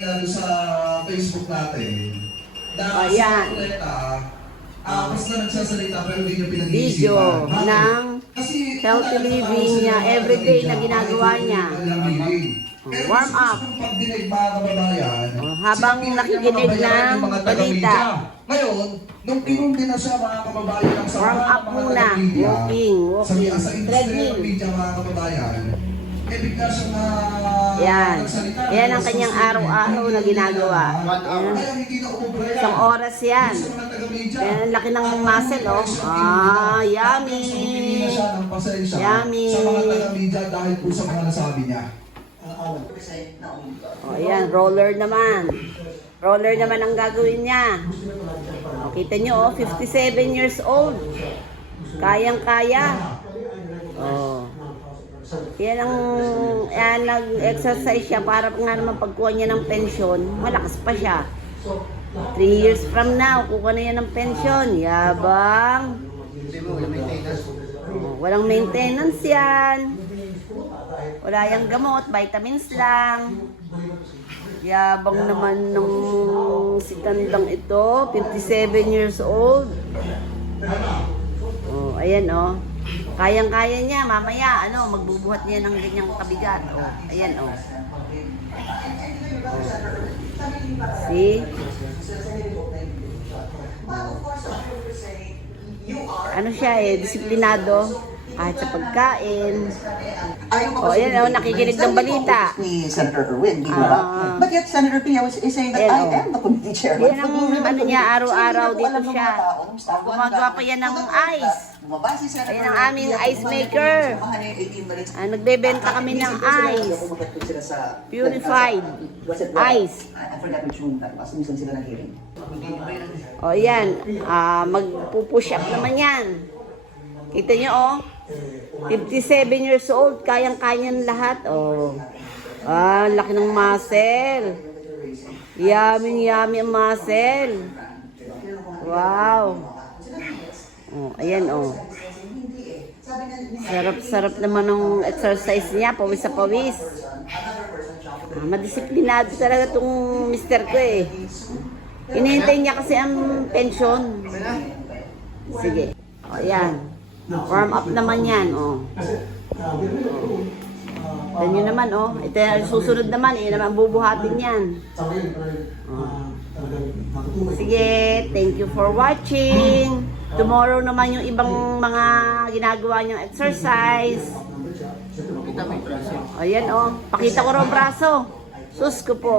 sa Facebook natin, Oh, yan. basta nagsasalita pero hindi niya Video pinag-iisipan. ng Kasi healthy living niya everyday na ginagawa niya. Warm up. Pagdinig mga kababayan, Habang nakikinig ng balita. Ngayon, nung pinundi na siya mga kababayan sa Warm up muna. Walking. sa industrial Treadmill. media mga kababayan, bigla siyang Yan. nagsalita. Yan ang kanyang araw-araw na ginagawa. Yan. Kaya hindi na umubra yan. Isang oras yan. Sa mga taga-media. Yan, ang laki ng muscle, oh. Ah, yummy. Humingi na siya ng pasensya Yummy. sa mga taga-media dahil po sa mga nasabi niya. Oh, yan, roller naman. Roller naman ang gagawin niya. Oh, kita nyo, oh, 57 years old. Kayang-kaya. Oh. Yan nag-exercise siya para nga naman pagkuha niya ng pensyon, malakas pa siya. 3 years from now, kukuha na yan ng pensyon. Yabang. Oh, walang maintenance yan. Wala yung gamot, vitamins lang. Yabang naman nung si Tandang ito, 57 years old. Oh, ayan oh. Kayang-kaya niya, mamaya, magbubuhat niya ng ganyang kabigat. Oh, ayan oh. See? Ano siya disiplinado. Kahit sa pagkain. Oh, ayan nakikinig ng balita. Ni Senator Erwin, di ba? But yet Senator Pia is saying that I am the committee chairman. Yan ang niya, araw-araw dito siya. Gumagawa pa yan ng ice. Ayan ang aming ice maker. Nagbebenta kami ng ice. Purified ice. O yan, magpupush up naman yan. Kita nyo, 57 years old, kayang-kaya ng lahat. Laki ng muscle. Yummy ang muscle. Wow. Ayan, Sarap-sarap naman ng exercise niya, pawis sa pawis. Madisiplinado talaga itong mister ko eh. Hinihintay niya kasi ang pensyon. Sige. Ayan. Warm up naman yan, Yan yun naman, Ito yung susunod naman, naman bubuhatin yan. Sige, thank you for watching. Tomorrow naman yung ibang mga ginagawa niyang exercise. Ayan, pakita ko raw braso. Sus ko po.